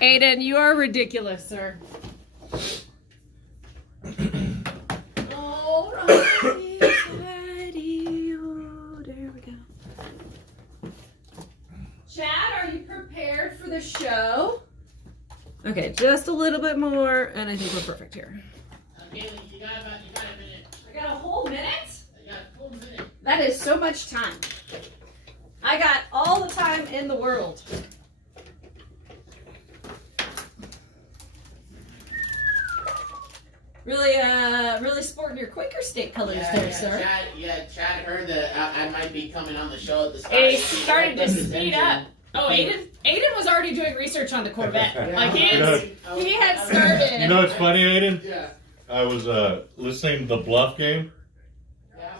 Aiden, you are ridiculous, sir. All right. There we go. Chad, are you prepared for the show? Okay, just a little bit more, and I think we're perfect here. Haley, you got a minute. I got a whole minute? You got a full minute. That is so much time. I got all the time in the world. Really sporting your Quaker State colors there, sir. Chad heard that I might be coming on the show at the start. He started to speed up. Oh, Aiden was already doing research on the Corvette. Like he had started. You know what's funny, Aiden? Yeah. I was listening to the Bluff game. Yeah.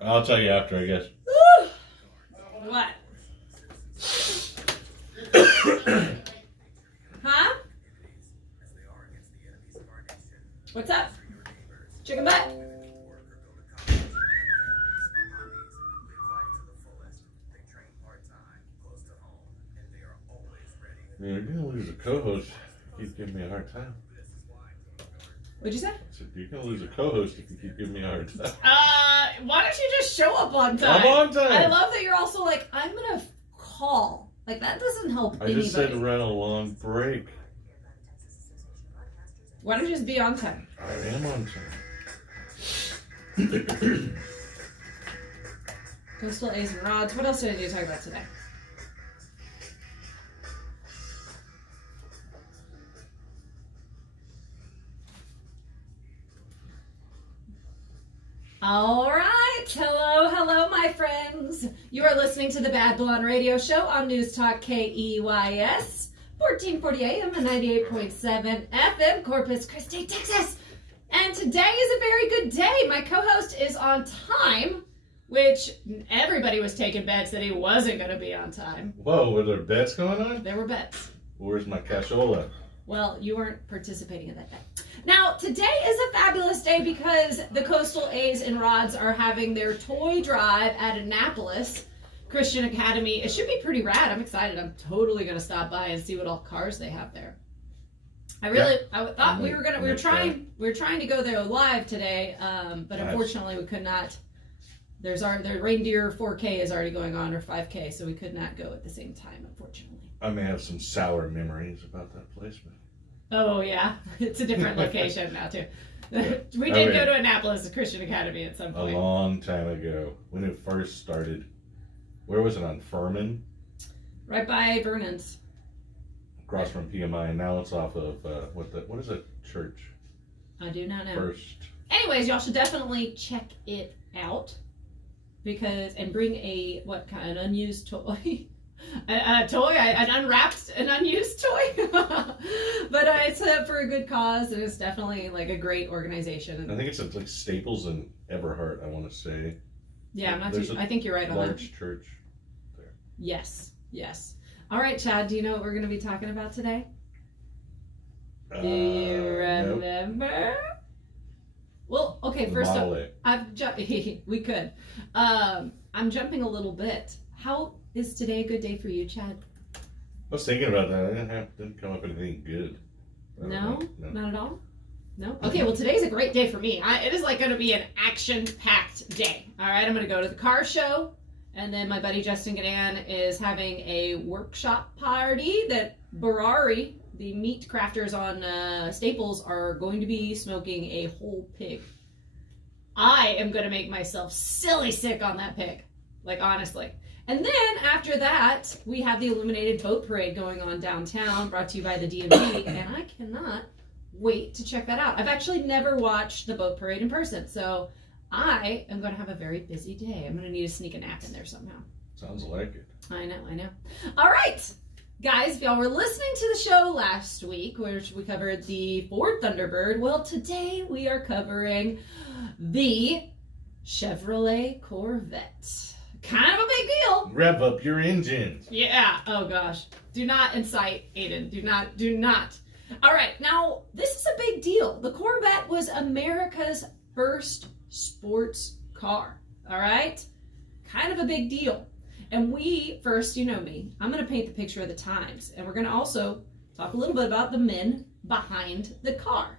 I'll tell you after, I guess. What? Huh? What's up? Chicken butt? You're gonna lose a co-host. You keep giving me a hard time. What'd you say? I said, you're gonna lose a co-host if you keep giving me a hard time. Why don't you just show up on time? I'm on time. I love that you're also like, I'm gonna call. Like that doesn't help I anybody. just said run a long break. Why don't you just be on time? I am on time. Coastal A's and Rods. What else did I need to talk about today? All right. Hello, my friends. You are listening to the Bad Blonde Radio Show on News Talk KEYS, 1440 AM and 98.7 FM, Corpus Christi, Texas. And today is a very good day. My co-host is on time, which everybody was taking bets that he wasn't going to be on time. Whoa, were there bets going on? There were bets. Where's my cashola? Well, you weren't participating in that bet. Now, today is a fabulous day because the Coastal A's and Rods are having their toy drive at Annapolis Christian Academy. It should be pretty rad. I'm excited. I'm totally going to stop by and see what all cars they have there. I thought we were trying to go there live today, but unfortunately we could not. The Reindeer 4K is already going on, or 5K, so we could not go at the same time, unfortunately. I may have some sour memories about that placement. Oh, yeah. It's a different location now, too. We did go to Annapolis Christian Academy at some point. A long time ago, when it first started. Where was it, on Furman? Right by Vernon's. Across from PMI, and now it's off of, what is that church? I do not know. First. Anyways, y'all should definitely check it out. And bring an unused toy. An unused toy. But it's for a good cause, and it's definitely like a great organization. I think it's like Staples and Everhart, I want to say. Yeah, I think you're right on that. Large church there. Yes. All right, Chad, do you know what we're going to be talking about today? Do you remember? Nope. Well, okay, first up, we could. I'm jumping a little bit. How is today a good day for you, Chad? I was thinking about that. I didn't come up with anything good. No, not at all? No? Okay, well, today's a great day for me. It is like going to be an action-packed day. All right, I'm going to go to the car show, and then my buddy Justin Gadan is having a workshop party that Barari, the meat crafters on Staples, are going to be smoking a whole pig. I am going to make myself silly sick on that pig. Like, honestly. And then, after that, we have the Illuminated Boat Parade going on downtown, brought to you by the DMV, and I cannot wait to check that out. I've actually never watched the boat parade in person, so I am going to have a very busy day. I'm going to need to sneak a nap in there somehow. Sounds like it. I know. All right. Guys, if y'all were listening to the show last week, which we covered the Ford Thunderbird, well, today we are covering the Chevrolet Corvette. Kind of a big deal. Rev up your engines. Yeah. Oh, gosh. Do not incite, Aiden. Do not. All right. Now, this is a big deal. The Corvette was America's first sports car. All right? Kind of a big deal. And we, first, you know me, I'm going to paint the picture of the times. And we're going to also talk a little bit about the men behind the car.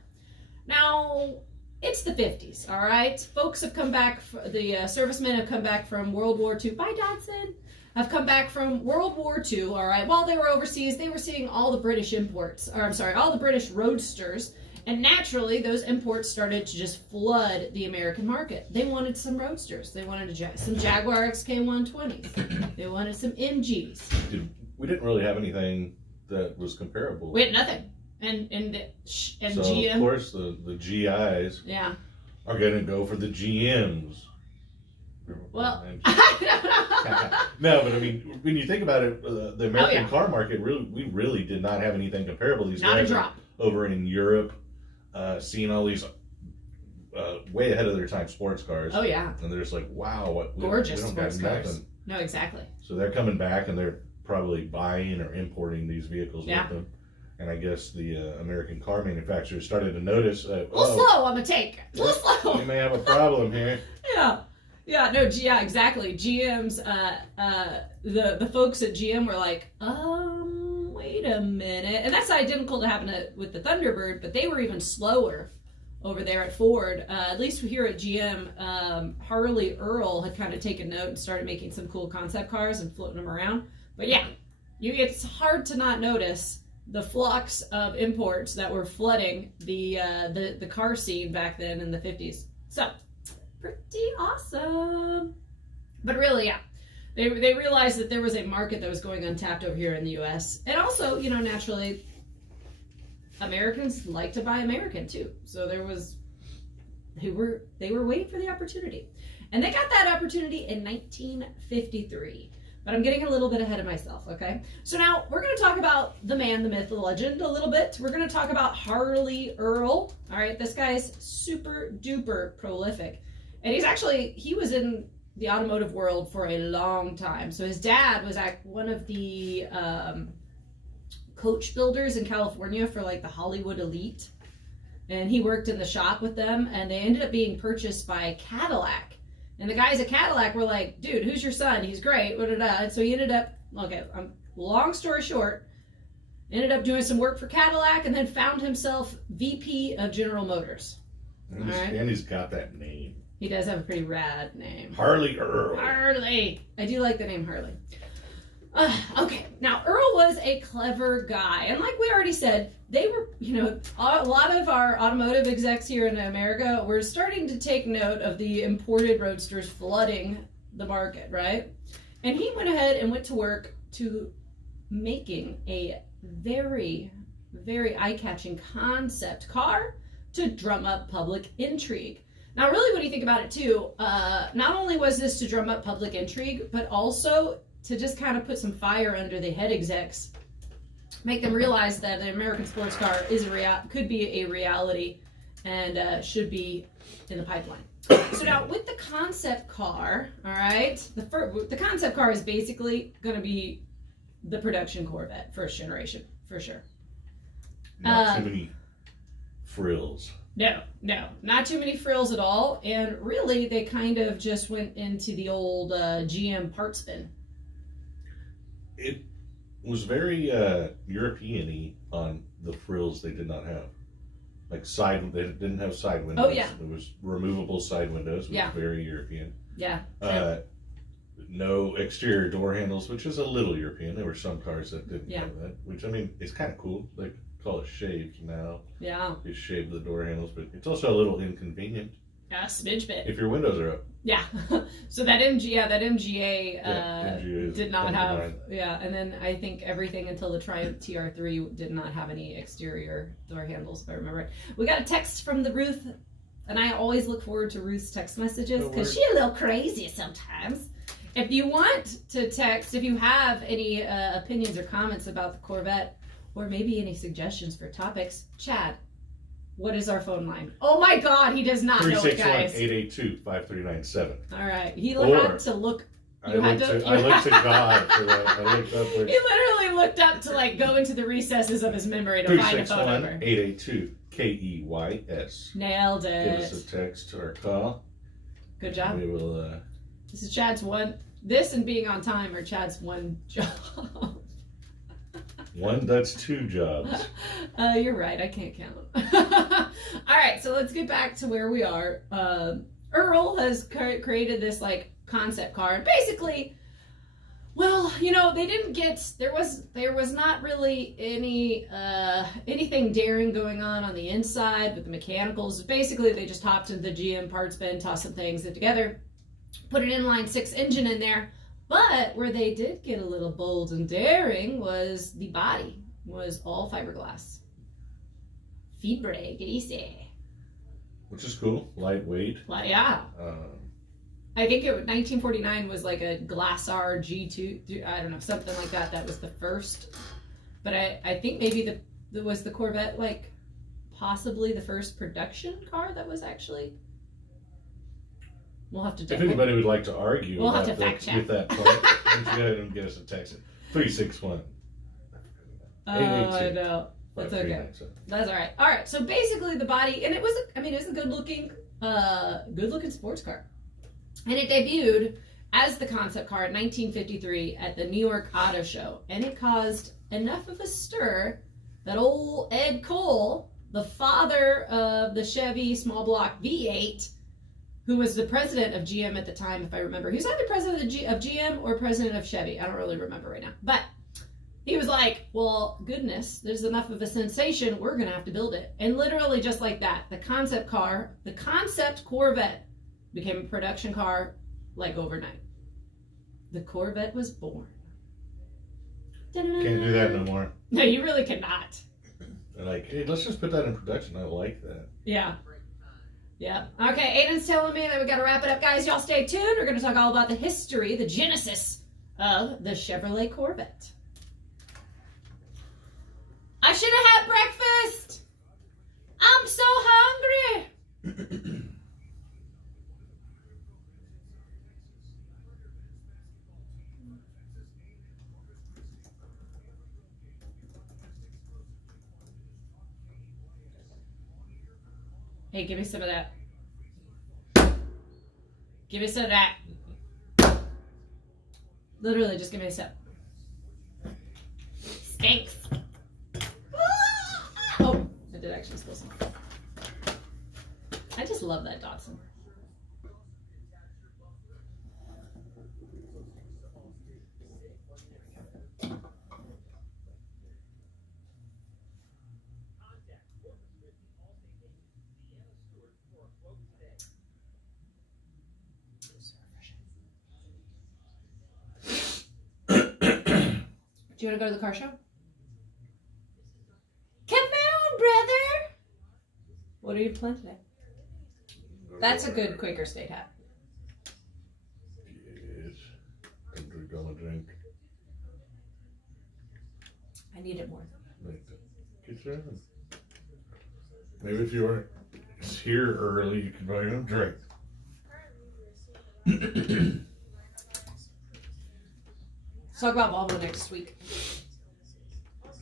Now, it's the 50s, all right? Folks have come back, the servicemen have come back from World War II. Bye, Dodson. Have come back from World War II, all right? While they were overseas, they were seeing all the British imports, or I'm sorry, all the British roadsters. And naturally, those imports started to just flood the American market. They wanted some roadsters. They wanted some Jaguar XK120s. They wanted some MGs. We didn't really have anything that was comparable. We had nothing. And so GM. Of course, the GIs are going to go for the GMs. Well, no, but I mean, when you think about it, the American car market, we really did not have anything comparable. These not guys a drop. Over in Europe, seeing all these way ahead of their time sports cars. Oh yeah. And they're just like, wow, gorgeous we don't sports got cars. nothing. No, exactly. So they're coming back and they're probably buying or importing these vehicles with them. And I guess the American car manufacturers started to notice, a little slow on the take. A little slow. We may have a problem here. Yeah, exactly. GM's, the folks at GM were like, wait a minute. And that's identical to happen with the Thunderbird, but they were even slower over there at Ford. At least here at GM, Harley Earl had kind of taken note and started making some cool concept cars and floating them around. But yeah, it's hard to not notice the flux of imports that were flooding the car scene back then in the 50s. So, pretty awesome. But really, yeah, they realized that there was a market that was going untapped over here in the U.S. And also, naturally, Americans like to buy American too. So they were waiting for the opportunity. And they got that opportunity in 1953. But I'm getting a little bit ahead of myself, okay? So now we're going to talk about the man, the myth, the legend a little bit. We're going to talk about Harley Earl. All right, this guy's super duper prolific. And he was in the automotive world for a long time. So his dad was one of the coach builders in California for like the Hollywood elite. And he worked in the shop with them, and they ended up being purchased by Cadillac. And the guys at Cadillac were like, dude, who's your son? He's great. And so he ended up, long story short, ended up doing some work for Cadillac and then found himself VP of General Motors. And he's got that name. He does have a pretty rad name. Harley Earl. Harley. I do like the name Harley. Okay, now Earl was a clever guy. And like we already said, they were, a lot of our automotive execs here in America were starting to take note of the imported roadsters flooding the market, right? And he went ahead and went to work to making a very, very eye-catching concept car to drum up public intrigue. Now, really, when you think about it, too, not only was this to drum up public intrigue, but also to just kind of put some fire under the head execs, make them realize that an American sports car could be a reality and should be in the pipeline. So now, with the concept car, all right, the concept car is basically going to be the production Corvette, first generation, for sure. Not too many frills. No, not too many frills at all. And really, they kind of just went into the old GM parts bin. It was very European-y on the frills they did not have. Like they didn't have side windows. Oh, yeah. It was removable side windows. It was very European. Yeah. No exterior door handles, which is a little European. There were some cars that didn't have that, which, I mean, is kind of cool. They call it shaved now. Yeah. You shave the door handles, but it's also a little inconvenient. Yeah, smidge bit. If your windows are up. Yeah. So that MGA did not have, and then I think everything until the Triumph TR3 did not have any exterior door handles, if I remember right. We got a text from the Ruth, and I always look forward to Ruth's text messages because she's a little crazy sometimes. If you want to text, if you have any opinions or comments about the Corvette, or maybe any suggestions for topics, Chad, what is our phone line? Oh my God, he does not know it, guys. 361-882-5397. All right, he had to look. I looked to God for that. I looked up. He literally looked up to go into the recesses of his memory to find a phone number. 361-882-KEYS. Nailed it. Give us a text or a call. Good job. We will. This is Chad's one This and being on time are Chad's one job. That's 2 jobs. You're right. I can't count. All right, so let's get back to where we are. Earl has created this like concept car, and basically, well, you know, they didn't get there was not really anything daring going on the inside with the mechanicals. Basically, they just hopped into the GM parts bin, tossed some things in together, put an inline 6 engine in there. But where they did get a little bold and daring was the body was all fiberglass. Fibre grise. Which is cool. Lightweight. Well, yeah. I think 1949 was like a Glassar G2, I don't know, something like that. That was the first. But I think maybe was the Corvette like possibly the first production car that was actually. We'll have to. If anybody would like to argue we'll have to about fact check. with that point, why don't you go ahead and get us a text at 361. Oh, I know. That's okay. That's all right. All right. So basically, the body, and it was a good looking sports car, and it debuted as the concept car in 1953 at the New York Auto Show, and it caused enough of a stir that old Ed Cole, the father of the Chevy small block V8, who was the president of GM at the time, if I remember. He was either president of GM or president of Chevy. I don't really remember right now. But he was like, well, goodness, there's enough of a sensation. We're going to have to build it. And literally just like that, the concept Corvette became a production car like overnight. The Corvette was born. Can't do that no more. No, you really cannot. They're like, hey, let's just put that in production. I like that. Yeah. Yeah. Okay, Aiden's telling me that we got to wrap it up, guys. Y'all stay tuned. We're going to talk all about the history, the genesis of the Chevrolet Corvette. I should have had breakfast. I'm so hungry. Hey, give me some of that. Give me some of that. Literally, just give me a sip. Stinks. Oh, I did actually spill some. I just love that Datsun. Do you want to go to the car show? Come on, brother! What are you planning today? That's a good Quaker State hat. Yes. I'm gonna drink. I need it more. Get your own. Maybe if you weren't here early, you could buy your own drink. Let's talk about Volvo next week.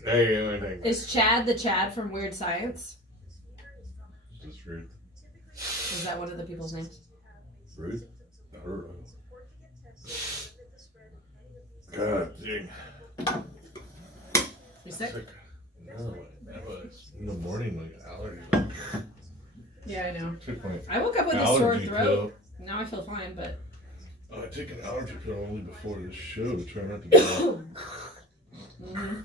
Hey, anything. Is Chad the Chad from Weird Science? Is this Ruth? Is that one of the people's names? Ruth? God dang. You sick? No, in the morning, like allergies. Yeah, I know. Took my I woke up with a sore allergy throat. pill. Now I feel fine, but... Oh, I take an allergy pill only before this show to try not to get Mm-hmm.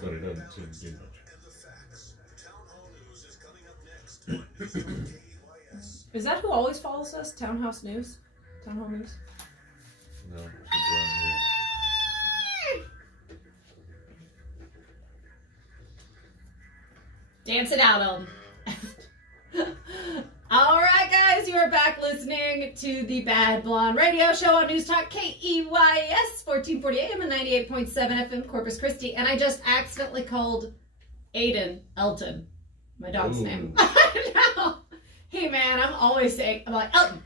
But it doesn't seem to do much. Is that who always follows us? Town Hall News? No, she's around here. Dance it out, Ellen. All right, guys, you are back listening to the Bad Blonde Radio Show on News Talk KEYS 1440 AM and 98.7 FM Corpus Christi. And I just accidentally called Aiden Elton, my dog's name. I know. Hey, man, I'm always saying, I'm like, Elton,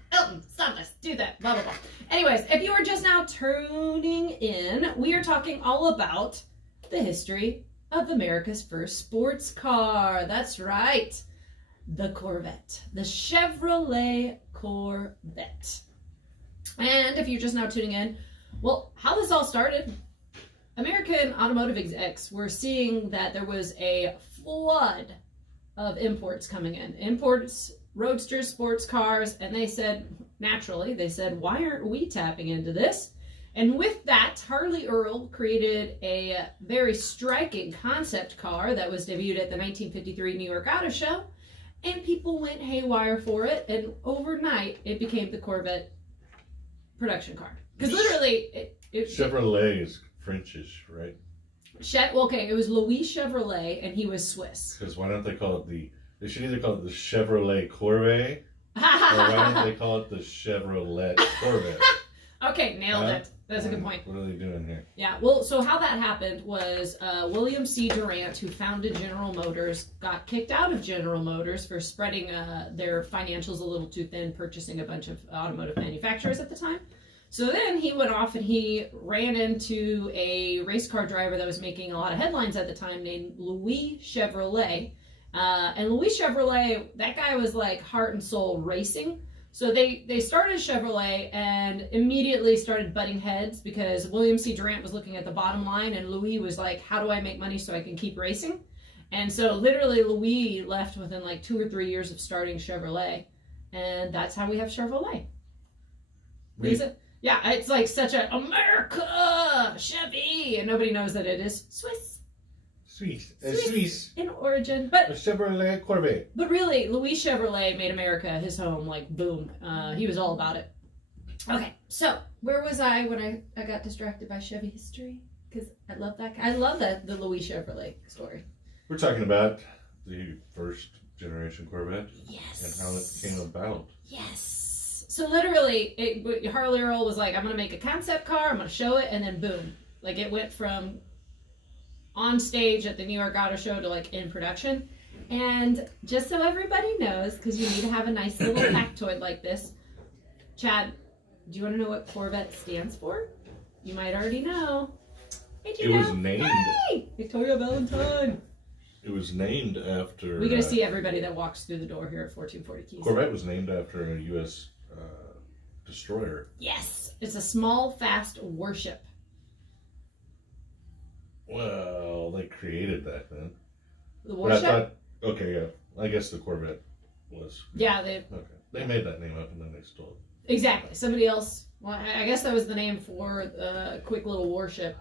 stop this, do that, blah, blah, blah. Anyways, if you are just now tuning in, we are talking all about the history of America's first sports car. That's right. The Corvette. The Chevrolet Corvette. And if you're just now tuning in, well, how this all started, American automotive execs were seeing that there was a flood of imports coming in. Imports, roadsters, sports cars, and they said, naturally, why aren't we tapping into this? And with that, Harley Earl created a very striking concept car that was debuted at the 1953 New York Auto Show, and people went haywire for it, and overnight, it became the Corvette production car. Because literally, Chevrolet is Frenchish, right? Okay, it was Louis Chevrolet, and he was Swiss. Because why don't they call it they should either call it the Chevrolet Corvette, or why don't they call it the Chevrolet Corvette? Okay, nailed it. That's a good point. What are they doing here? Yeah, well, so how that happened was William C. Durant, who founded General Motors, got kicked out of General Motors for spreading their financials a little too thin, purchasing a bunch of automotive manufacturers at the time. So then he went off and he ran into a race car driver that was making a lot of headlines at the time named Louis Chevrolet. And Louis Chevrolet, that guy was like heart and soul racing. So they started Chevrolet and immediately started butting heads because William C. Durant was looking at the bottom line and Louis was like, how do I make money so I can keep racing? And so literally Louis left within like 2 or 3 years of starting Chevrolet. And that's how we have Chevrolet. Yeah, it's like such a America, Chevy, and nobody knows that it is Swiss in origin. But a Chevrolet Corvette. But really, Louis Chevrolet made America his home, like boom. He was all about it. Okay, so where was I when I got distracted by Chevy history? Because I love that. I love the Louis Chevrolet story. We're talking about the first generation Corvette. Yes. And how it came about. Yes. So literally, Harley Earl was like, I'm going to make a concept car, I'm going to show it, and then boom. Like it went from on stage at the New York Auto Show to like in production. And just so everybody knows, because you need to have a nice little factoid like this, Chad, do you want to know what Corvette stands for? You might already know. It was named. Hey! Victoria Valentine. It was named after. We're going to see everybody that walks through the door here at 1440 Keys. Corvette was named after a U.S. Destroyer. Yes. It's a small, fast warship. Well, they created that then. The warship? But I thought, okay, yeah. I guess the Corvette was. Yeah, They made that name up and then they stole it. Exactly. Somebody else. Well, I guess that was the name for a quick little warship.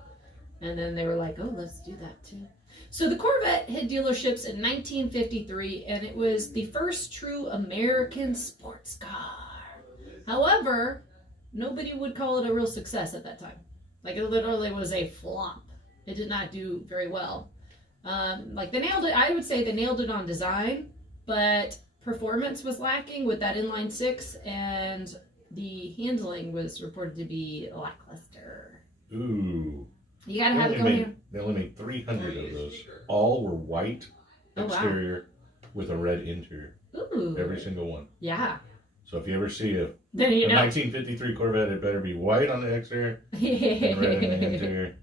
And then they were like, oh, let's do that too. So the Corvette hit dealerships in 1953, and it was the first true American sports car. However, nobody would call it a real success at that time. Like, it literally was a flop. It did not do very well. Like, they nailed it. I would say they nailed it on design, but performance was lacking with that inline six, and the handling was reported to be lackluster. Ooh. You gotta have it going here. They only made 300 of those. All were white exterior with a red interior. Ooh. Every single one. Yeah. So if you ever see a Then you know. 1953 Corvette, it better be white on the exterior and red in the interior.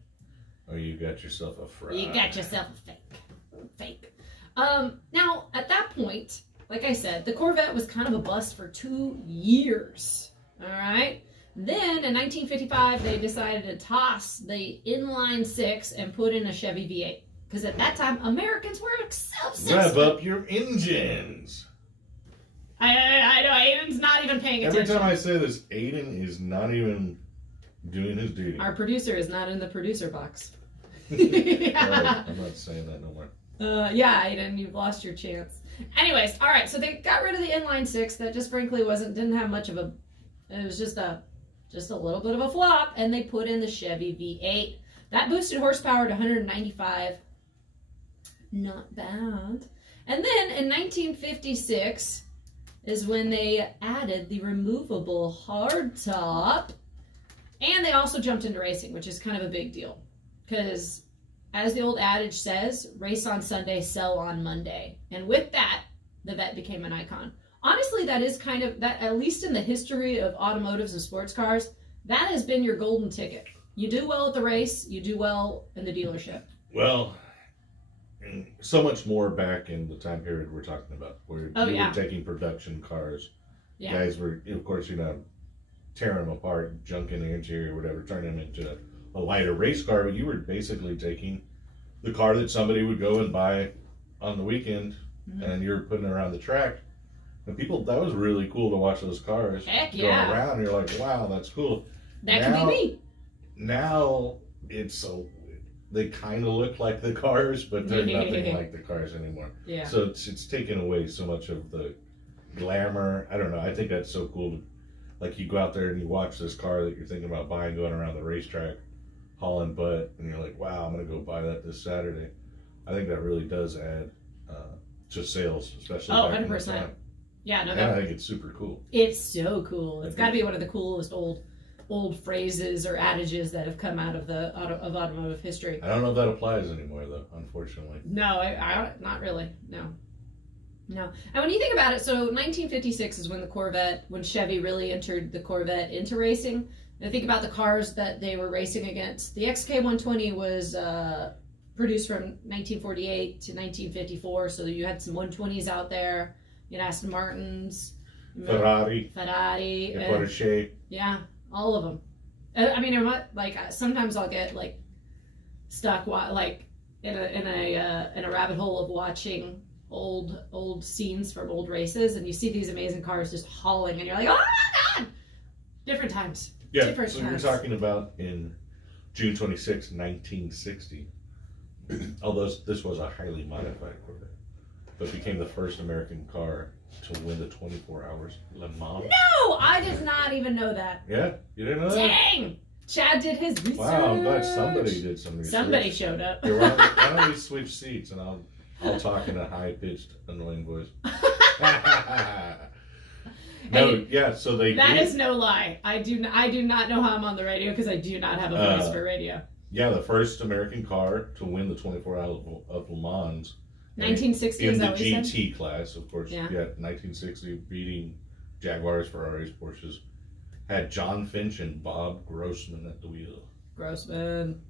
Or you got yourself a fry. You got yourself a fake. Now, at that point, like I said, the Corvette was kind of a bust for 2 years. All right? Then, in 1955, they decided to toss the inline six and put in a Chevy V8. Because at that time, Americans were obsessed. Rev up your engines. I know, Aiden's not even paying attention. Every time I say this, Aiden is not even doing his duty. Our producer is not in the producer box. Yeah. I'm not saying that no more. Yeah, Aiden, you've lost your chance. Anyways, all right, so they got rid of the inline six. That just frankly didn't have much of a, it was just a little bit of a flop, and they put in the Chevy V8. That boosted horsepower to 195. Not bad. And then in 1956 is when they added the removable hardtop, and they also jumped into racing, which is kind of a big deal. Because, as the old adage says, race on Sunday, sell on Monday. And with that, the Vette became an icon. Honestly, that is kind of, that at least in the history of automotives and sports cars, that has been your golden ticket. You do well at the race, you do well in the dealership. Well, so much more back in the time period we're talking about, where we were taking production cars. Yeah. Guys were, of course, tear them apart, junk in the interior, whatever, turn them into a lighter race car. But you were basically taking the car that somebody would go and buy on the weekend, and you're putting it around the track. And people, that was really cool to watch those cars Heck going around. You're like, wow, that's cool. That could be me. Now they kind of look like the cars, but they're nothing like the cars anymore. Yeah. So it's taken away so much of the glamour. I don't know. I think that's so cool. Like, you go out there and you watch this car that you're thinking about buying, going around the racetrack, hauling butt, and you're like, wow, I'm going to go buy that this Saturday. I think that really does add to sales, especially back in the 100%. time. Yeah, no, And I think it's super cool. it's so cool. It's got to be one of the coolest old phrases or adages that have come out of automotive history. I don't know if that applies anymore, though, unfortunately. No, I not really. No. And when you think about it, so 1956 is when Chevy really entered the Corvette into racing. And think about the cars that they were racing against. The XK120 was produced from 1948 to 1954, so you had some 120s out there. You had Aston Martins, Ferrari, and Porsche. yeah, all of them. I mean, sometimes I'll get like stuck like in a rabbit hole of watching old scenes from old races, and you see these amazing cars just hauling, and you're like, oh my god! Different times. Yeah, Different so times. you're talking about in June 26, 1960, although this was a highly modified Corvette, but became the first American car to win the 24 hours Le Mans. No, I did not even know that. Yeah, you didn't know that? Dang! Chad did his research. Wow, I'm glad somebody did some research. Somebody showed up. Why don't we switch seats, and I'll talk in a high-pitched, annoying voice. No, yeah, so they That did. is no lie. I do not know how I'm on the radio because I do not have a voice for radio. Yeah, the first American car to win the 24 hours of Le Mans. 1960 in is the that what you said? GT class, of course. Yeah. 1960, beating Jaguars, Ferraris, Porsches. Had John Finch and Bob Grossman at the wheel. Grossman.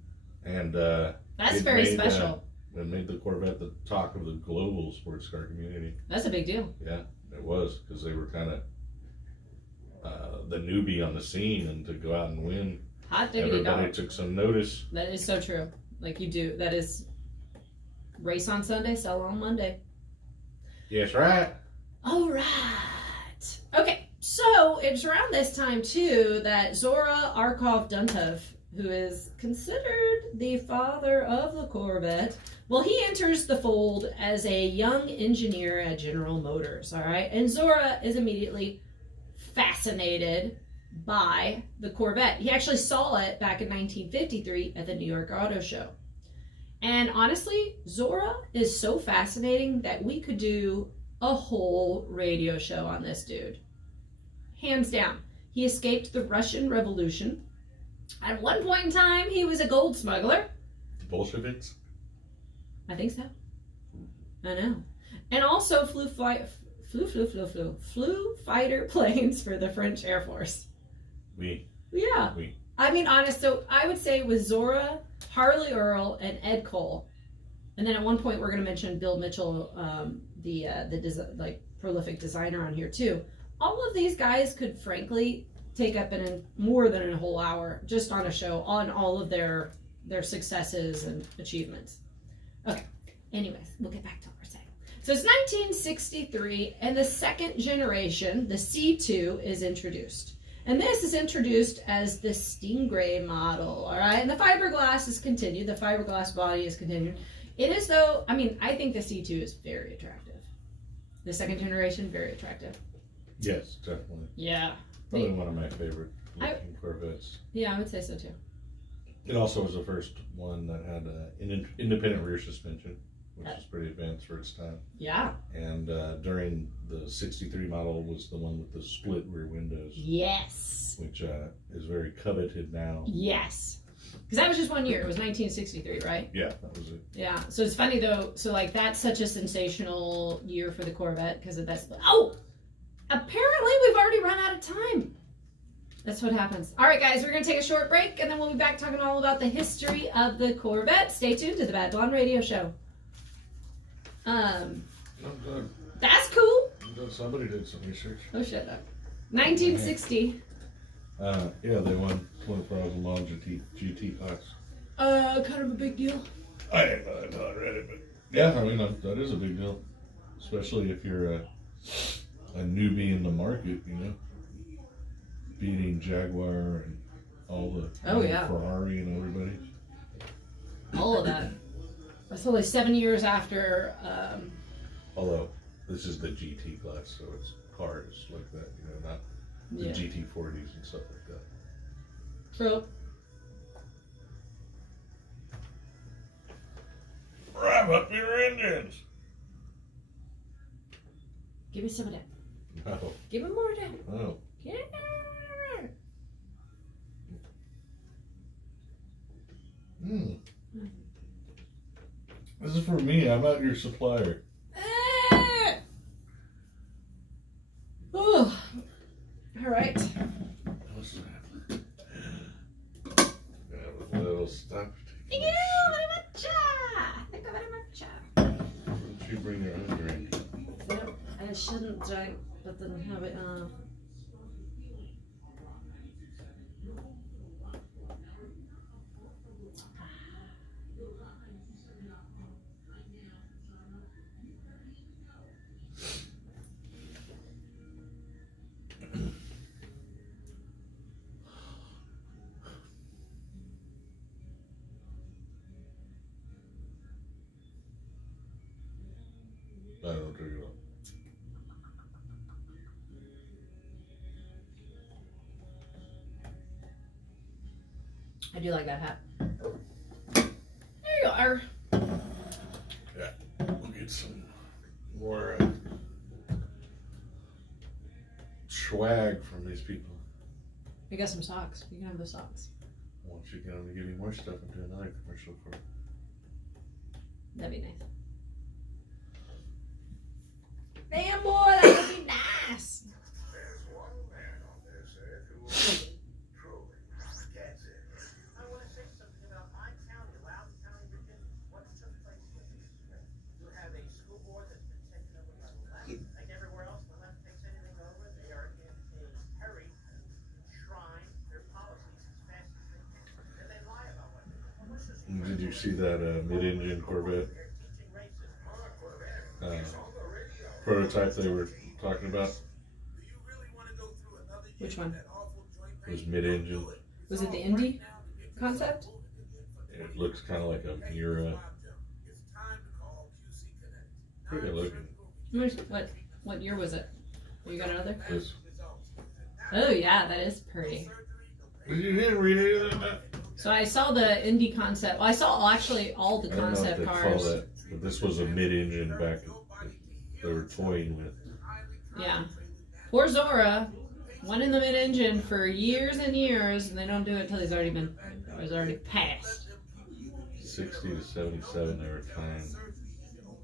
And That's it very made, special. It made the Corvette the talk of the global sports car community. That's a big deal. Yeah, it was, because they were kind of the newbie on the scene, and to go out and win, Hot diggity everybody dog. took some notice. That is so true. Like you do. That is race on Sunday, sell on Monday. Yes, right. All right. Okay, so it's around this time too that Zora Arkov-Duntov, who is considered the father of the Corvette, well, he enters the fold as a young engineer at General Motors. All right, and Zora is immediately fascinated by the Corvette. He actually saw it back in 1953 at the New York Auto Show. And honestly, Zora is so fascinating that we could do a whole radio show on this dude. Hands down. He escaped the Russian Revolution. At one point in time, he was a gold smuggler. The Bolsheviks. I think so. I know. And also flew fighter planes for the French Air Force. Yeah. I mean, honest, so I would say with Zora, Harley Earl, and Ed Cole, and then at one point we're going to mention Bill Mitchell, the prolific designer on here too. All of these guys could frankly take up more than a whole hour just on a show on all of their successes and achievements. Okay. Anyways, we'll get back to what we're saying. So it's 1963, and the second generation, the C2, is introduced. And this is introduced as the Stingray model, all right? And the fiberglass is continued. The fiberglass body is continued. It is, though, I mean, I think the C2 is very attractive. The second generation, very attractive. Yes, definitely. Yeah. Probably one of my favorite looking Corvettes. Yeah, I would say so, too. It also was the first one that had an independent rear suspension, which is pretty advanced for its time. Yeah. And during the 63 model was the one with the split rear windows. Yes. Which is very coveted now. Yes. Because that was just 1 year. It was 1963, right? Yeah, that was it. Yeah. So it's funny, though. So, like, that's such a sensational year for the Corvette because of that split. Oh! Apparently, we've already run out of time. That's what happens. All right, guys, we're going to take a short break, and then we'll be back talking all about the history of the Corvette. Stay tuned to the Bad Blonde Radio Show. I'm good. That's cool. I'm good. Somebody did some research. Oh, shut up. 1960. Yeah, they won 24 hours of Le Mans GT class. Kind of a big deal. I didn't know that until I read it, but yeah, I mean, that is a big deal. Especially if you're a newbie in the market, you know. Beating Jaguar and all the Ferrari and everybody. All of that. That's only 7 years after. Although, this is the GT class, so it's cars like that, you know, not the GT40s and stuff like that. True. Rev up your engines! Give me some of that. No. Give me more of that. No. Yeah. This is for me. I'm not your supplier. Oh. All right. What's that? Have a little stuff. Thank you very much. Thank you very much. Why don't you bring your own drink? Yep, I shouldn't drink, but then have it. I don't drink it all. I do like that hat. There you are. Yeah, we'll get some more swag from these people. You got some socks. You can have the socks. Once you get them to give you more stuff and do another commercial for it. That'd be nice. Damn boy, that would be nice. There's one man on this earth who truly gets it. I want to say something about my county, Loudoun County, Virginia. What took place with this year? You have a school board that's been taken over by the left. Like everywhere else, the left takes anything over. They are in a hurry to enshrine their policies as fast as they can. And they lie about what they do. Did you see that mid-engine Corvette They're teaching racism. prototype they were talking about? Which one? It was mid-engine. Was it the Indy concept? It looks kind of like a Mura. Pretty good looking. What year was it? You got another? This. Oh yeah, that is pretty. You didn't read any of that? So I saw the Indy concept. Well, I saw actually all the I don't know if concept they cars. call that, but this was a mid-engine back they were toying with. Yeah. Poor Zora went in the mid-engine for years and years, and they don't do it until he's already passed. 60 to 77 they were trying.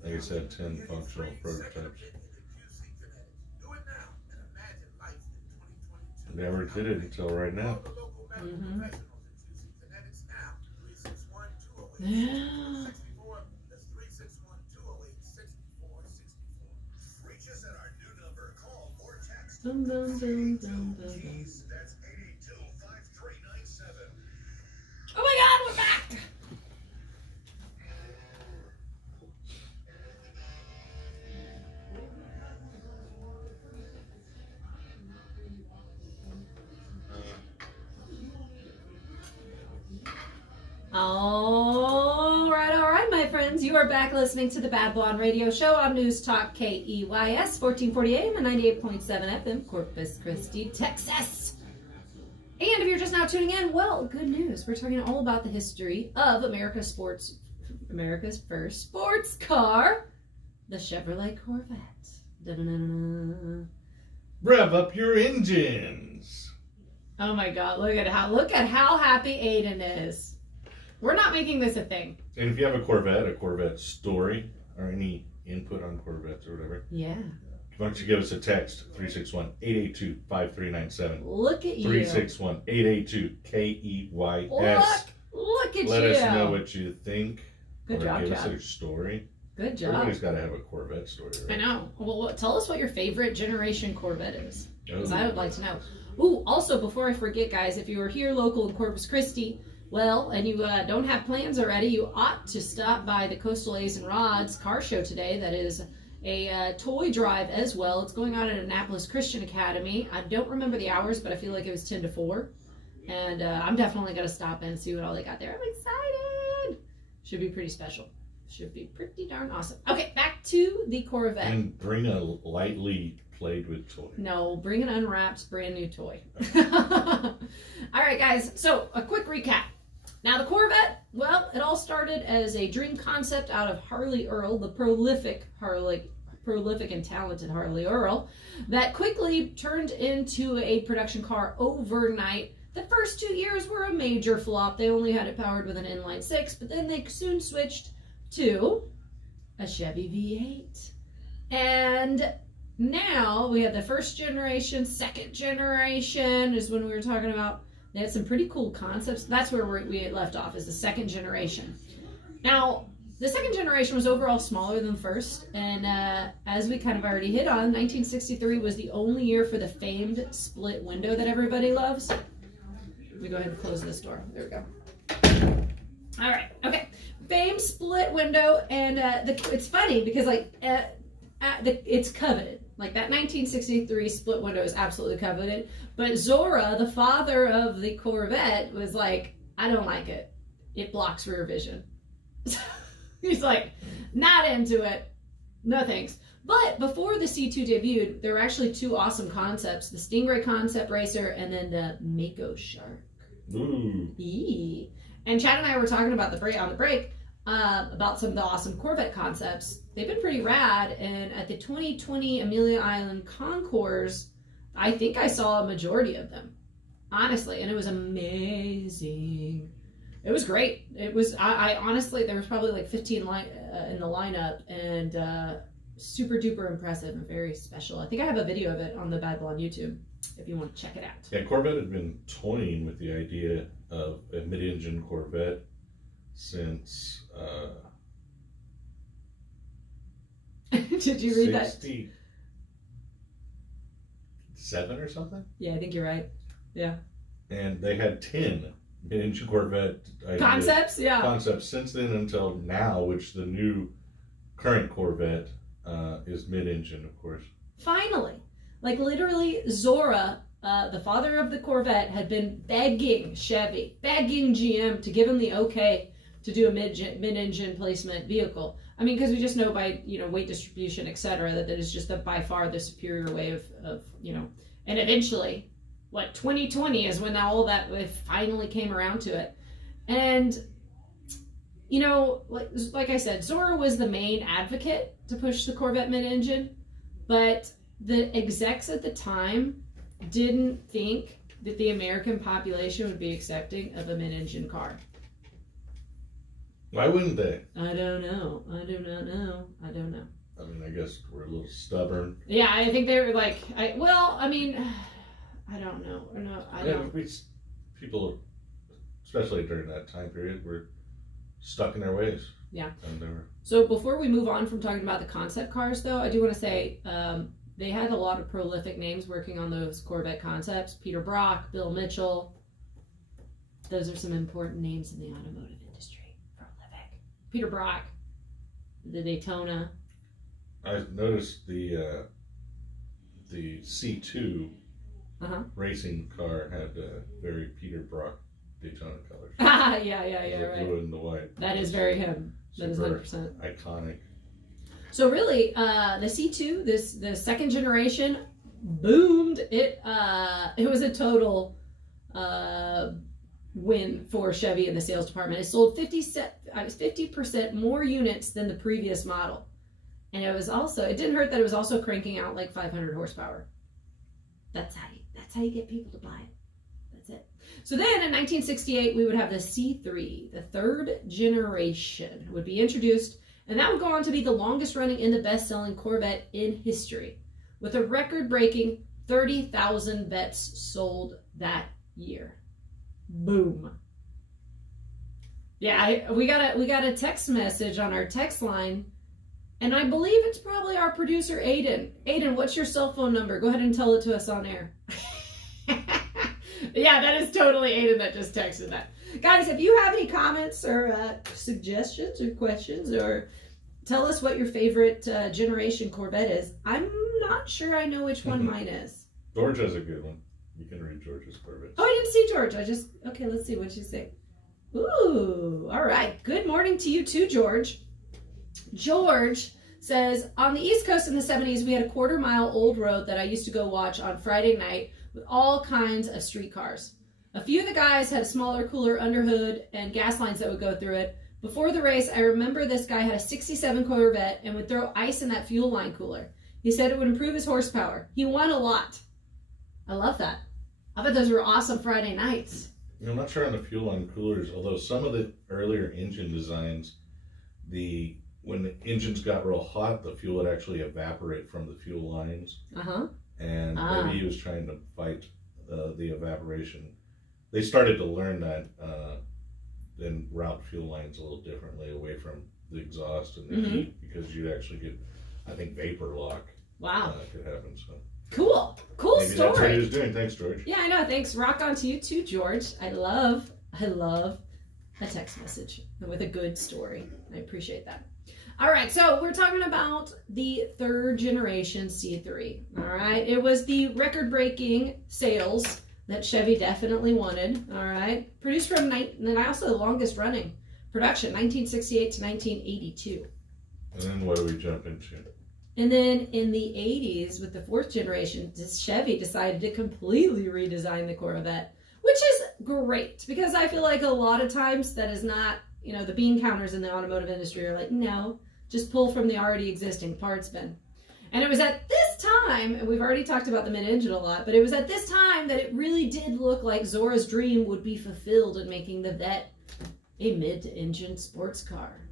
Like I said, 10 functional prototypes. Never did it until right now. Mm-hmm. Yeah. Dum, dum, dum, dum, dum, dum. Oh my God, we're back! All right, my friends. You are back listening to the Bad Blonde Radio Show on News Talk KEYS 1440 AM and 98.7 FM, Corpus Christi, Texas. And if you're just now tuning in, well, good news. We're talking all about the history of America's first sports car, the Chevrolet Corvette. Da-da-da-da-da. Rev up your engines. Oh my God! Look at how happy Aiden is. We're not making this a thing. And if you have a Corvette story, or any input on Corvettes or whatever, Yeah. why don't you give us a text, 361-882-5397. Look at you. 361-882-KEYS. Look at Let you. us know what you think. Good or job, give us Chad. a story. Good job. Everybody's got to have a Corvette story, I right? know. Well, tell us what your favorite generation Corvette is, because Oh. I would like to know. Ooh, also, before I forget, guys, if you are here local in Corpus Christi, well, and you don't have plans already, you ought to stop by the Coastal A's and Rods car show today. That is a toy drive as well. It's going on at Annapolis Christian Academy. I don't remember the hours, but I feel like it was 10 to 4. And I'm definitely going to stop in and see what all they got there. I'm excited. Should be pretty special. Should be pretty darn awesome. Okay, back to the Corvette. And bring a lightly played with toy. No, bring an unwrapped brand new toy. All right, guys. So a quick recap. Now the Corvette, well, it all started as a dream concept out of Harley Earl, the prolific and talented Harley Earl, that quickly turned into a production car overnight. The first 2 years were a major flop. They only had it powered with an inline 6, but then they soon switched to a Chevy V8. And now we have the first generation, second generation is when we were talking about. They had some pretty cool concepts. That's where we left off, is the second generation. Now, the second generation was overall smaller than the first, and as we kind of already hit on, 1963 was the only year for the famed split window that everybody loves. Let me go ahead and close this door. There we go. All right, okay. Famed split window, and it's funny because it's coveted. Like that 1963 split window is absolutely coveted. But Zora, the father of the Corvette, was like, I don't like it. It blocks rear vision. He's like, not into it. No thanks. But before the C2 debuted, there were actually 2 awesome concepts. The Stingray Concept Racer and then the Mako Shark. Ooh. Eee. And Chad and I were talking about on the break about some of the awesome Corvette concepts. They've been pretty rad, and at the 2020 Amelia Island Concours, I think I saw a majority of them, honestly, and it was amazing. It was great. It was, I honestly, there was probably like 15 in the lineup, and super duper impressive and very special. I think I have a video of it on the Bad Blonde YouTube if you want to check it out. Yeah, Corvette had been toying with the idea of a mid-engine Corvette since Did you read that? 67 or something? Yeah, I think you're right. Yeah. And they had 10 mid-engine Corvette Concepts, yeah. concepts since then until now, which the new current Corvette is mid-engine, of course. Finally, like literally Zora, the father of the Corvette, had been begging Chevy, begging GM to give him the okay to do a mid-engine placement vehicle. I mean, because we just know by, weight distribution, etc., that is just by far the superior way of, and eventually, 2020 is when all that finally came around to it. And, like I said, Zora was the main advocate to push the Corvette mid-engine, but the execs at the time didn't think that the American population would be accepting of a mid-engine car. Why wouldn't they? I don't know. I do not know. I don't know. I mean, I guess we're a little stubborn. Yeah, I think they were like, I don't know. No, I don't. People, especially during that time period, were stuck in their ways. Yeah. And they were. So before we move on from talking about the concept cars, though, I do want to say they had a lot of prolific names working on those Corvette concepts. Peter Brock, Bill Mitchell. Those are some important names in the automotive industry. Prolific. Peter Brock, the Daytona. I noticed the C2 racing car had very Peter Brock Daytona colors. Yeah, The right. blue and the white. That is very him. That is Super 100%. iconic. So really, the C2, the second generation, boomed. It was a total win for Chevy in the sales department. It sold 50% more units than the previous model. And it didn't hurt that it was also cranking out like 500 horsepower. That's how you get people to buy it. That's it. So then in 1968, we would have the C3, the third generation, would be introduced, and that would go on to be the longest running and the best-selling Corvette in history, with a record-breaking 30,000 Vettes sold that year. Boom. Yeah, we got a text message on our text line And I believe it's probably our producer, Aiden. Aiden, what's your cell phone number? Go ahead and tell it to us on air. Yeah, that is totally Aiden that just texted that. Guys, if you have any comments or suggestions or questions, or tell us what your favorite generation Corvette is. I'm not sure I know which one mine is. George has a good one. You can read George's Corvette. Oh, I didn't see George. Okay, let's see. What'd you say? Ooh, all right. Good morning to you too, George. George says, on the East Coast in the 70s, we had a quarter-mile old road that I used to go watch on Friday night with all kinds of street cars. A few of the guys had smaller, cooler underhood and gas lines that would go through it. Before the race, I remember this guy had a 67 Corvette and would throw ice in that fuel line cooler. He said it would improve his horsepower. He won a lot. I love that. I bet those were awesome Friday nights. I'm not sure on the fuel line coolers, although some of the earlier engine designs, when the engines got real hot, the fuel would actually evaporate from the fuel lines. Uh-huh. And maybe he was trying to fight the evaporation. They started to learn that and route fuel lines a little differently away from the exhaust and the heat, because you'd actually get, I think, vapor lock. Wow. Could happen. So cool maybe story. That's what he was doing. Thanks, George. Yeah, I know. Thanks. Rock on to you too, George. I love a text message with a good story. I appreciate that. All right, so we're talking about the third generation C3. All right, it was the record-breaking sales that Chevy definitely wanted. All right, produced from and then also the longest running production, 1968 to 1982. And then what do we jump into? And then in the 80s, with the fourth generation, Chevy decided to completely redesign the Corvette, which is great, because I feel like a lot of times that is not, the bean counters in the automotive industry are like, no, just pull from the already existing parts bin. And it was at this time, and we've already talked about the mid-engine a lot, but it was at this time that it really did look like Zora's dream would be fulfilled in making the Vette a mid-engine sports car.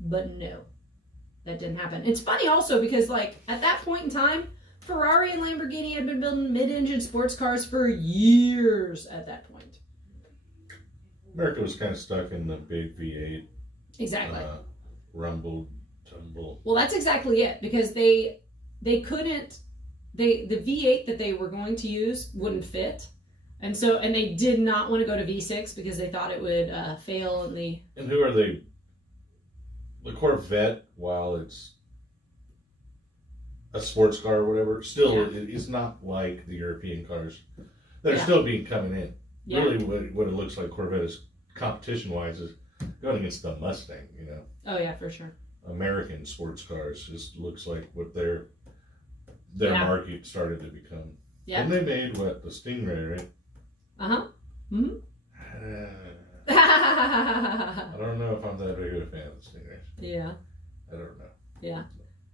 But no, that didn't happen. It's funny also because, at that point in time, Ferrari and Lamborghini had been building mid-engine sports cars for years at that point. America was kind of stuck in the big V8. Exactly. Rumble, tumble. Well, that's exactly it, because they couldn't, the V8 that they were going to use wouldn't fit. And they did not want to go to V6 because they thought it would fail in the... And who are they? The Corvette, while it's a sports car or whatever, still it's not like the European cars that are still coming in. Yeah. Really, what it looks like Corvette is competition-wise is going against the Mustang. Oh yeah, for sure. American sports cars just looks like what their market started to become. Yeah. And they made the Stingray, right? Uh-huh. Mm-hmm. I don't know if I'm that big of a fan of the Stingrays. Yeah. I don't know. Yeah.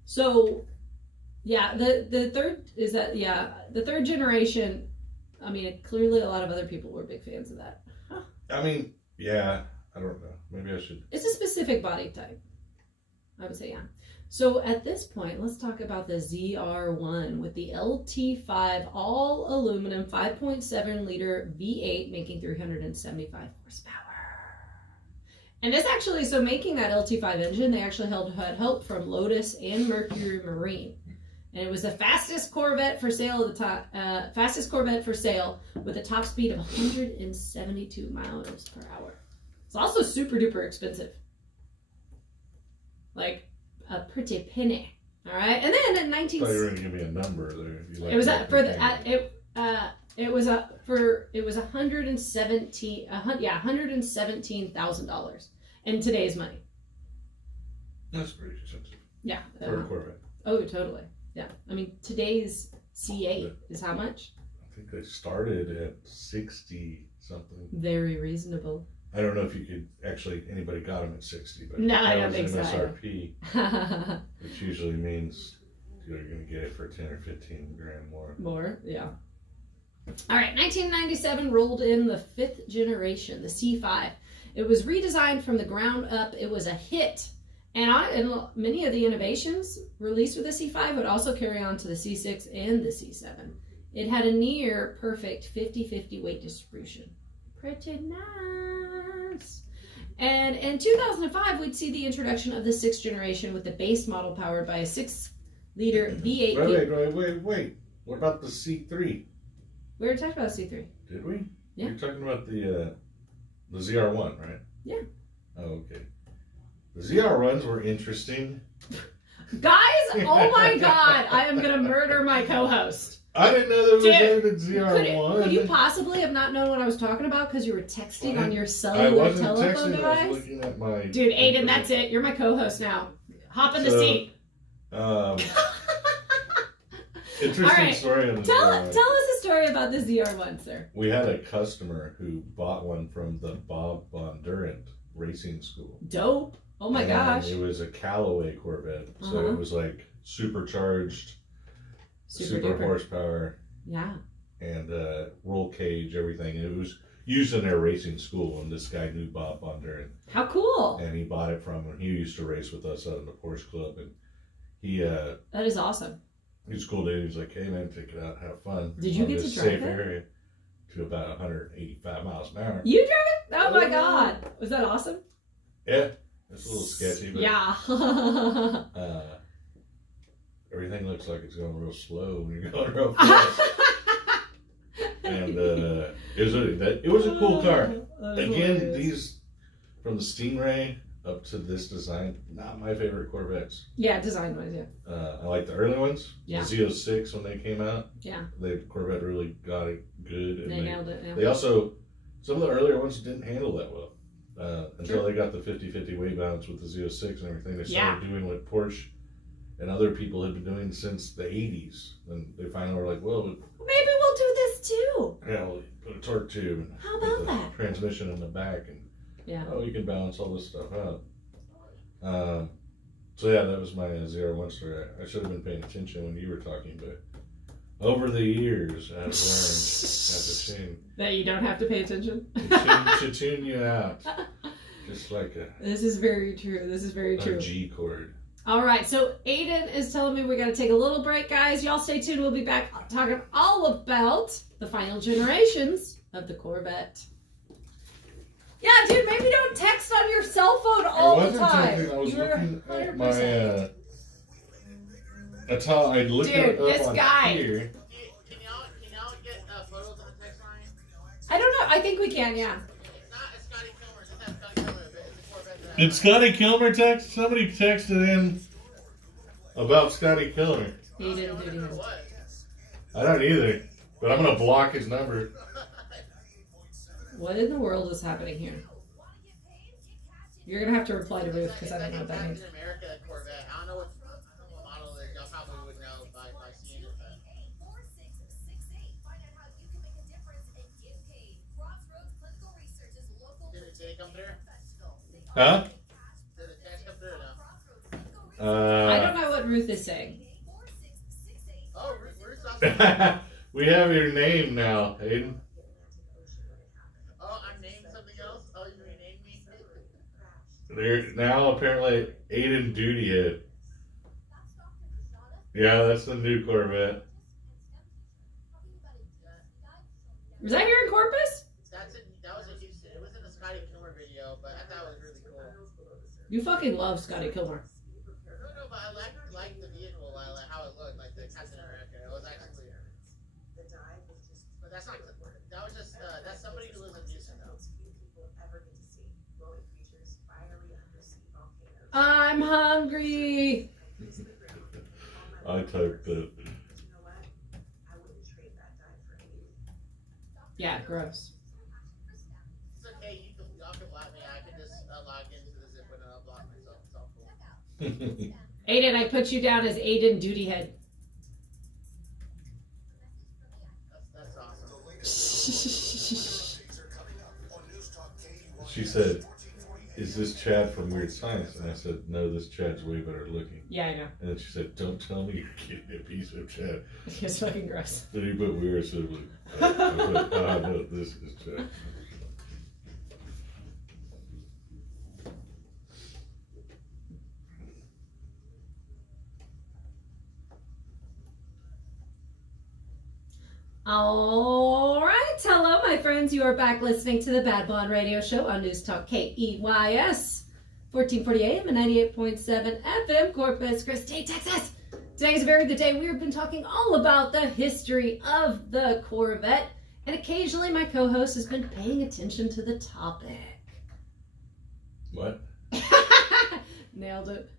So, yeah, the third is that, the third generation, I mean, clearly a lot of other people were big fans of that. Huh. I mean, yeah, I don't know. Maybe I should. It's a specific body type. I would say, yeah. So at this point, let's talk about the ZR1 with the LT5 all aluminum 5.7 liter V8 making 375 horsepower. And this actually, so making that LT5 engine, they actually had help from Lotus and Mercury Marine. And it was the fastest Corvette for sale with a top speed of 172 miles per hour. It's also super duper expensive. Like a pretty penny. All right. And then in 19... I thought you were going to give me a number there. It was $117,000 in today's money. That's pretty expensive. Yeah. For a Corvette. Oh, totally. Yeah. I mean, today's C8 is how much? I think they started at 60 something. Very reasonable. I don't know if you could anybody got them at 60, but no, I don't was think so. MSRP, which usually means you're going to get it for 10 or 15 grand more. More, yeah. All right, 1997 rolled in the fifth generation, the C5. It was redesigned from the ground up. It was a hit. And many of the innovations released with the C5 would also carry on to the C6 and the C7. It had a near perfect 50-50 weight distribution. Pretty nice. And in 2005, we'd see the introduction of the 6th generation with the base model powered by a 6-liter V8. Wait. What about the C3? We already talked about C3. Did we? Yeah. You're talking about the ZR1, right? Yeah. Oh, okay. The ZR1s were interesting. Guys, oh my god, I am going to murder my co-host. I didn't know there was Dude, a ZR1. Could you possibly have not known what I was talking about because you were texting on your I cellular wasn't telephone texting, device? I was looking at my... Dude, Aiden, that's it. You're my co-host now. Hop in the So, seat. Interesting All right. story on the Tell ZR1. us a story about the ZR1, sir. We had a customer who bought one from the Bob Bondurant Racing School. Dope. Oh my And gosh. It was a Callaway Corvette. So Uh-huh. it was like supercharged, super duper. horsepower, Yeah. and roll cage, everything. And it was used in their racing school, and this guy knew Bob Bondurant. How cool. And he bought it from him. He used to race with us out in the Porsche Club, and he That is awesome. he's a cool dude. He's like, hey man, take it out, have fun. Did you On get this to drive safe it? area to about 185 miles an hour. You drove it? Oh my god. Was that awesome? Yeah, it's a little sketchy, but Yeah. everything looks like it's going real slow when you're going real fast. And it was a cool car. Again, these from the Stingray up to this design, not my favorite Corvettes. Yeah, design wise, yeah. I like the early ones. Yeah. The Z06 when they came out. Yeah. The Corvette really got it good. And They nailed it, yeah. They also, some of the earlier ones didn't handle that well. Until they got the 50-50 weight balance with the Z06 and everything. They started doing what Porsche and other people had been doing since the 80s. And they finally were like, well, Maybe we'll do this too. yeah, we'll put a torque tube and How put about the that? transmission in the back, and Yeah. you can balance all this stuff out. So yeah, that was my ZR1 story. I should have been paying attention when you were talking, but over the years, I've learned That you don't have to pay attention. to tune you out, just like This is very true. This is very a true. G chord. All right, so Aiden is telling me we got to take a little break, guys. Y'all stay tuned. We'll be back talking all about the final generations of the Corvette. Yeah, dude, maybe don't text on your cell phone all the time. Texting, I was You were looking at my 100%. that's how I looked Dude, it up this on guy. here. Can y'all get photos on the text line? I don't know. I think we can, yeah. It's not a Scotty Kilmer. It's not Scotty Kilmer. It's a Corvette that I Did Scotty Kilmer text? Somebody texted in about Scotty Kilmer. He didn't do remember anything. what. I don't either, but I'm gonna block his number. What in the world is happening here? You're going to have to reply to Ruth because I don't know what that means. Captain America Corvette. I don't know what model it is. Y'all probably would know by seeing it. But. Did it come through? Huh? Did the text come through or no? I don't know what Ruth is saying. Oh, Ruth's awesome. We have your name now, Aiden. Oh, I'm named something else? Oh, you renamed me? They're now apparently Aiden Dutyhead. Yeah, that's the new Corvette. Was that here in Corpus? That was in Houston. It was in the Scotty Kilmer video, but I thought it was really cool. You fucking love Scotty Kilmer. No, but I liked the vehicle. I like how it looked, like the Captain America. It was actually. But that's not. That was just. That's somebody who lives in Houston, though. I'm hungry. I typed it. Yeah, gross. It's okay. Y'all can block me. I can just log into the zip and unblock myself. It's all cool. Aiden, I put you down as Aiden Dutyhead. That's awesome. She said, "Is this Chad from Weird Science?" And I said, "No, this Chad's way better looking." Yeah, I know. And then she said, "Don't tell me you're getting a piece of Chad." It's fucking gross. Then he put weird sibling. I said, no, this is Chad. All right, hello, my friends, you are back listening to the Bad Blonde Radio Show on News Talk KEYS 1440 AM and 98.7 FM, Corpus Christi, Texas. Today is a very good day. We have been talking all about the history of the Corvette, and occasionally my co-host has been paying attention to the topic. What? Nailed it.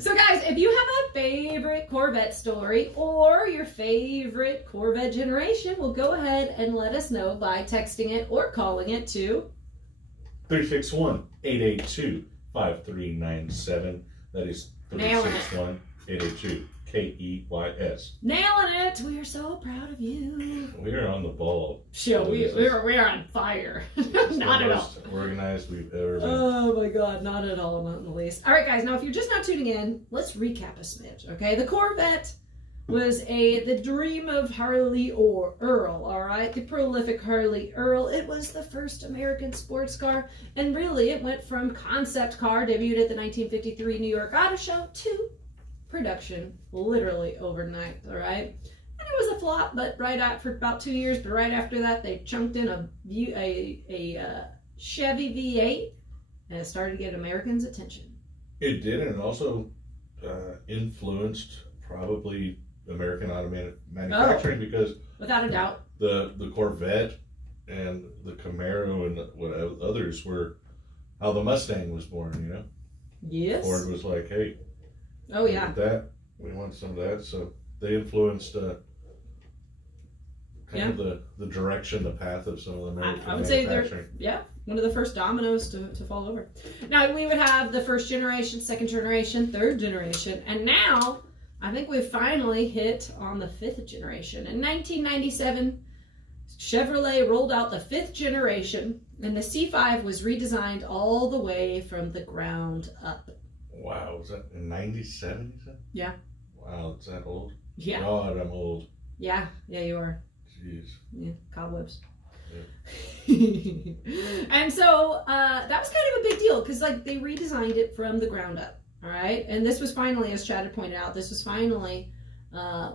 So guys, if you have a favorite Corvette story or your favorite Corvette generation, well, go ahead and let us know by texting it or calling it to 361-882-5397. That is Nailing it. 361-882-KEYS. Nailing it. We are so proud of you. We are on the ball. Sure, we are on fire. Not at all. Most organized we've ever been. Oh my God, not at all, not in the least. All right, guys, now if you're just not tuning in, let's recap a smidge, okay? The Corvette was the dream of Harley Earl, all right? The prolific Harley Earl. It was the first American sports car, and really it went from concept car, debuted at the 1953 New York Auto Show, to production literally overnight, all right? And it was a flop, but for about 2 years, but right after that, they chunked in a Chevy V8, and it started to get Americans' attention. It did, and it also influenced probably American automotive manufacturing because Without a doubt. the Corvette and the Camaro and what others were how the Mustang was born, you know? Yes. Ford was like, hey, Oh, yeah. with that, we want some of that. So they influenced kind of the direction, the path of some of the American I would say manufacturing. one of the first dominoes to fall over. Now, we would have the first generation, second generation, third generation, and now I think we've finally hit on the fifth generation. In 1997, Chevrolet rolled out the fifth generation, and the C5 was redesigned all the way from the ground up. Wow, was that in 97, you said? Yeah. Wow, is that old? Yeah. God, I'm old. Yeah, you are. Jeez. Yeah, cobwebs. And so that was kind of a big deal because they redesigned it from the ground up. All right, and this was finally, as Chad had pointed out, this was finally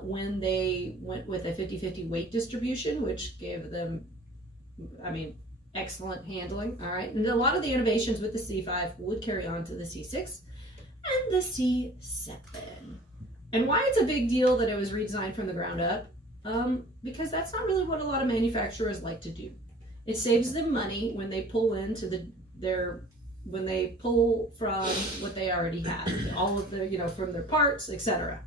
when they went with a 50-50 weight distribution, which gave them, excellent handling. All right, and a lot of the innovations with the C5 would carry on to the C6 and the C7. And why it's a big deal that it was redesigned from the ground up? Because that's not really what a lot of manufacturers like to do. It saves them money when they pull into when they pull from what they already have, all of their, from their parts, etc.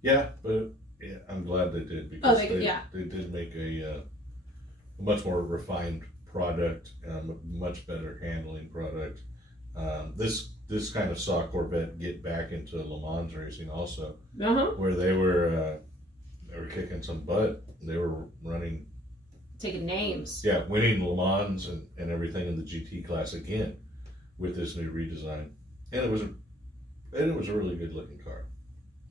Yeah, but I'm glad they did because they did make a much more refined product, a much better handling product. This kind of saw Corvette get back into Le Mans racing also, where they were kicking some butt. They were running. Taking names. Yeah, winning Le Mans and everything in the GT class again with this new redesign, and it was a really good looking car.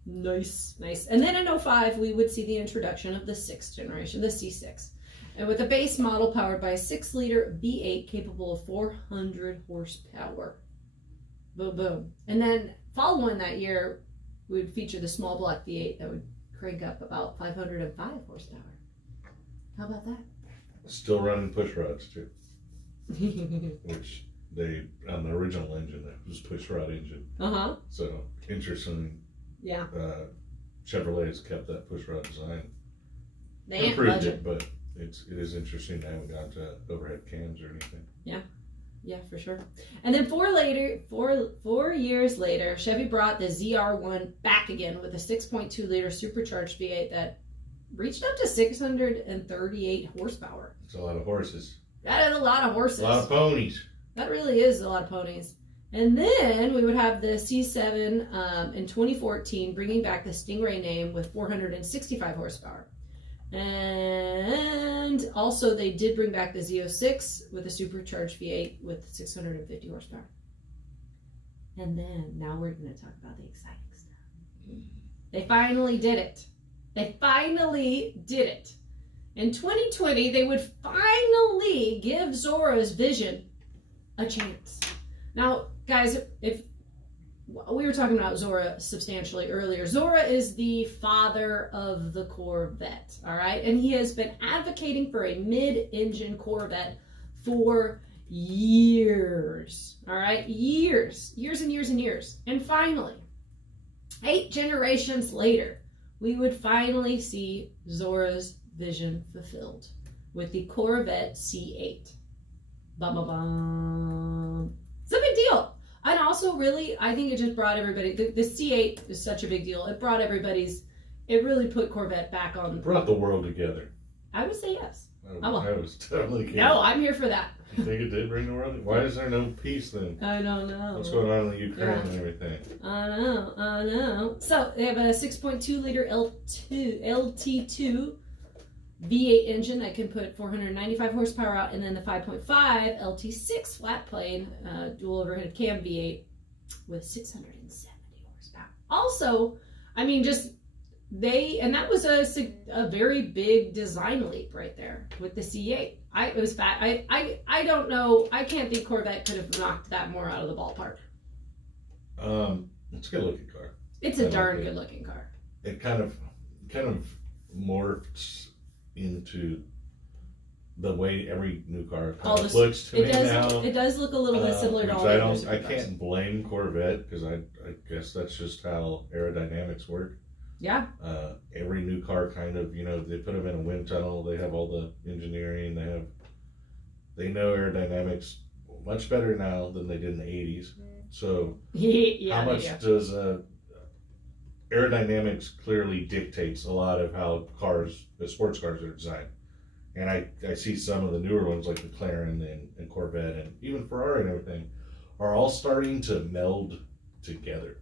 Nice. And then in 05, we would see the introduction of the sixth generation, the C6, and with a base model powered by a 6-liter V8 capable of 400 horsepower. Boom, boom. And then following that year, we would feature the small block V8 that would crank up about 505 horsepower. How about that? Still running push rods too, which they on the original engine that was push rod engine. So interesting. Yeah. Chevrolet has kept that push rod design. They ain't improved budget. it, but it is interesting. They haven't got overhead cams or anything. Yeah, for sure. And then 4 years later, Chevy brought the ZR1 back again with a 6.2-liter supercharged V8 that reached up to 638 horsepower. It's a lot of horses. That is a lot of horses. A lot of ponies. That really is a lot of ponies. And then we would have the C7 in 2014, bringing back the Stingray name with 465 horsepower. And also they did bring back the Z06 with a supercharged V8 with 650 horsepower. And then now we're going to talk about the exciting stuff. They finally did it. In 2020, they would finally give Zora's vision a chance. Now, guys, if we were talking about Zora substantially earlier. Zora is the father of the Corvette, all right? And he has been advocating for a mid-engine Corvette for years, all right? Years and years and years. And finally, 8 generations later, we would finally see Zora's vision fulfilled with the Corvette C8. Bum, bum, bum. It's a big deal. And also, really, I think it just brought everybody, the C8 is such a big deal. It brought everybody's, it really put Corvette back on. Brought the world together. I would say yes. I was totally kidding. No, I'm here for that. You think it did bring the world? Why is there no peace then? I don't know. What's going on in the Ukraine and everything? I know. So they have a 6.2 liter LT2 V8 engine that can put 495 horsepower out, and then the 5.5 LT6 flat plane dual overhead cam V8 with 670 horsepower. Also, I mean, and that was a very big design leap right there with the C8. It was fat. I don't know. I can't think Corvette could have knocked that more out of the ballpark. It's a good looking car. It's a darn good looking car. It kind of morphs into the way every new car kind of looks to me now. It does look a little bit similar to all the other I can't blame Corvette because I guess that's just how aerodynamics work. Yeah. Every new car kind of, they put them in a wind tunnel. They have all the engineering. They know aerodynamics much better now than they did in the 80s. So how much does aerodynamics clearly dictates a lot of how the sports cars are designed. And I see some of the newer ones like McLaren and Corvette and even Ferrari and everything are all starting to meld together.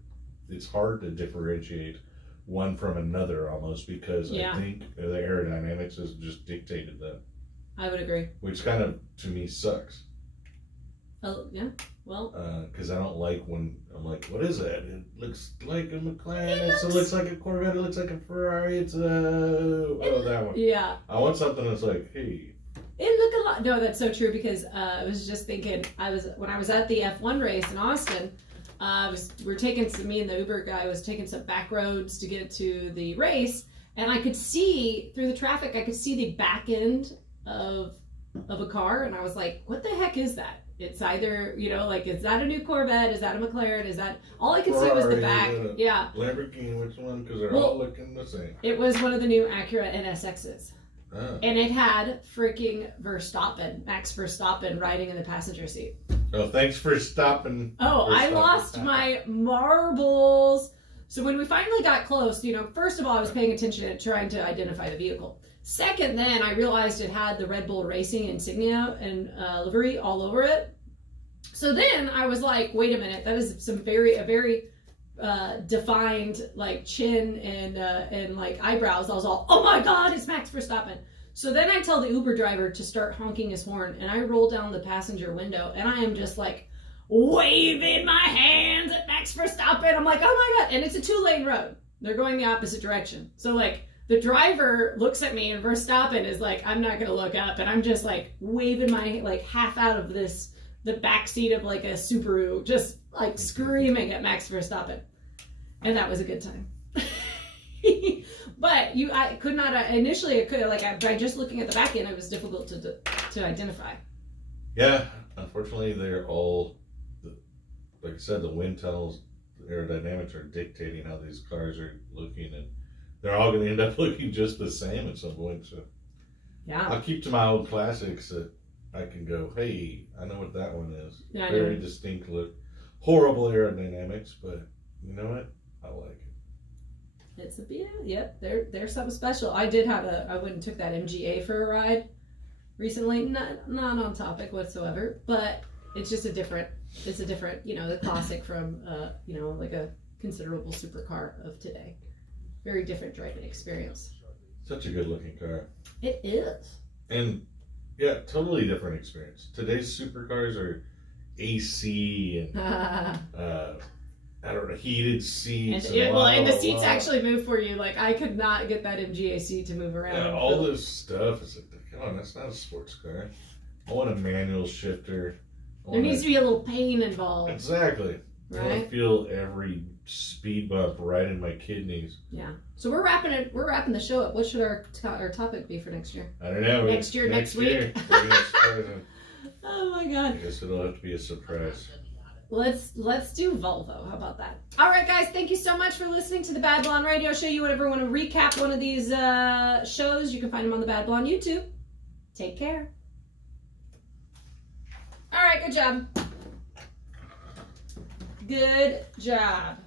It's hard to differentiate one from another almost because I think the aerodynamics has just dictated that. I would agree. Which kind of, to me, sucks. Oh, yeah. Well, because I don't like when I'm like, what is that? It looks like a McLaren. It looks like a Corvette. It looks like a Ferrari. It's that one. Yeah. I want something that's like, hey. It looked a lot. No, that's so true because I was just thinking. When I was at the F1 race in Austin. Me and the Uber guy was taking some back roads to get to the race, and I could see through the traffic. I could see the back end of a car, and I was like, "What the heck is that?" It's either is that a new Corvette? Is that a McLaren? Is that all I could see was the back? Yeah. Lamborghini, which one? Because they're all looking the same. It was one of the new Acura NSXs. Oh. And it had freaking Max Verstappen riding in the passenger seat. Oh, thanks for stopping. Oh, I lost my marbles. So when we finally got close, first of all, I was paying attention to trying to identify the vehicle. Second, then I realized it had the Red Bull Racing insignia and livery all over it. So then I was like, wait a minute, that is a very defined like chin and like eyebrows. I was all, oh my God, it's Max Verstappen. So then I tell the Uber driver to start honking his horn, and I roll down the passenger window, and I am just like waving my hands at Max Verstappen. I'm like, oh my God. And it's a 2-lane road. They're going the opposite direction. So like the driver looks at me and Verstappen is like, I'm not going to look up. And I'm just like waving my like half out of the back seat of like a Subaru, just like screaming at Max Verstappen. And that was a good time. But I could not, initially by just looking at the back end, it was difficult to identify. Yeah, unfortunately they're all, like I said, the wind tunnels, the aerodynamics are dictating how these cars are looking, and they're all going to end up looking just the same at some point. So yeah, I'll keep to my old classics that I can go, hey, I know what that one is. Yeah, very distinct look. Horrible aerodynamics, but you know what? I like it. It's a yep. There's something special. I went and took that MGA for a ride recently. Not on topic whatsoever, but it's just a different, the classic from, like a considerable supercar of today. Very different driving experience. Such a good looking car. It is. And yeah, totally different experience. Today's supercars are AC and I don't know, heated seats. And the seats actually move for you. Like I could not get that MGA seat to move around. Yeah, all this stuff is like, come on, that's not a sports car. I want a manual shifter. There needs to be a little pain involved. Exactly. I want right? to feel every speed bump right in my kidneys. Yeah. So we're wrapping it. We're wrapping the show up. What should our topic be for next year? I don't know. Next year, next week. We're gonna surprise them. Oh my I God. guess it'll have to be a surprise. Let's do Volvo. How about that? All right, guys. Thank you so much for listening to the Bad Blonde Radio Show. You ever want to recap one of these shows? You can find them on the Bad Blonde YouTube. Take care. All right. Good job. Good job.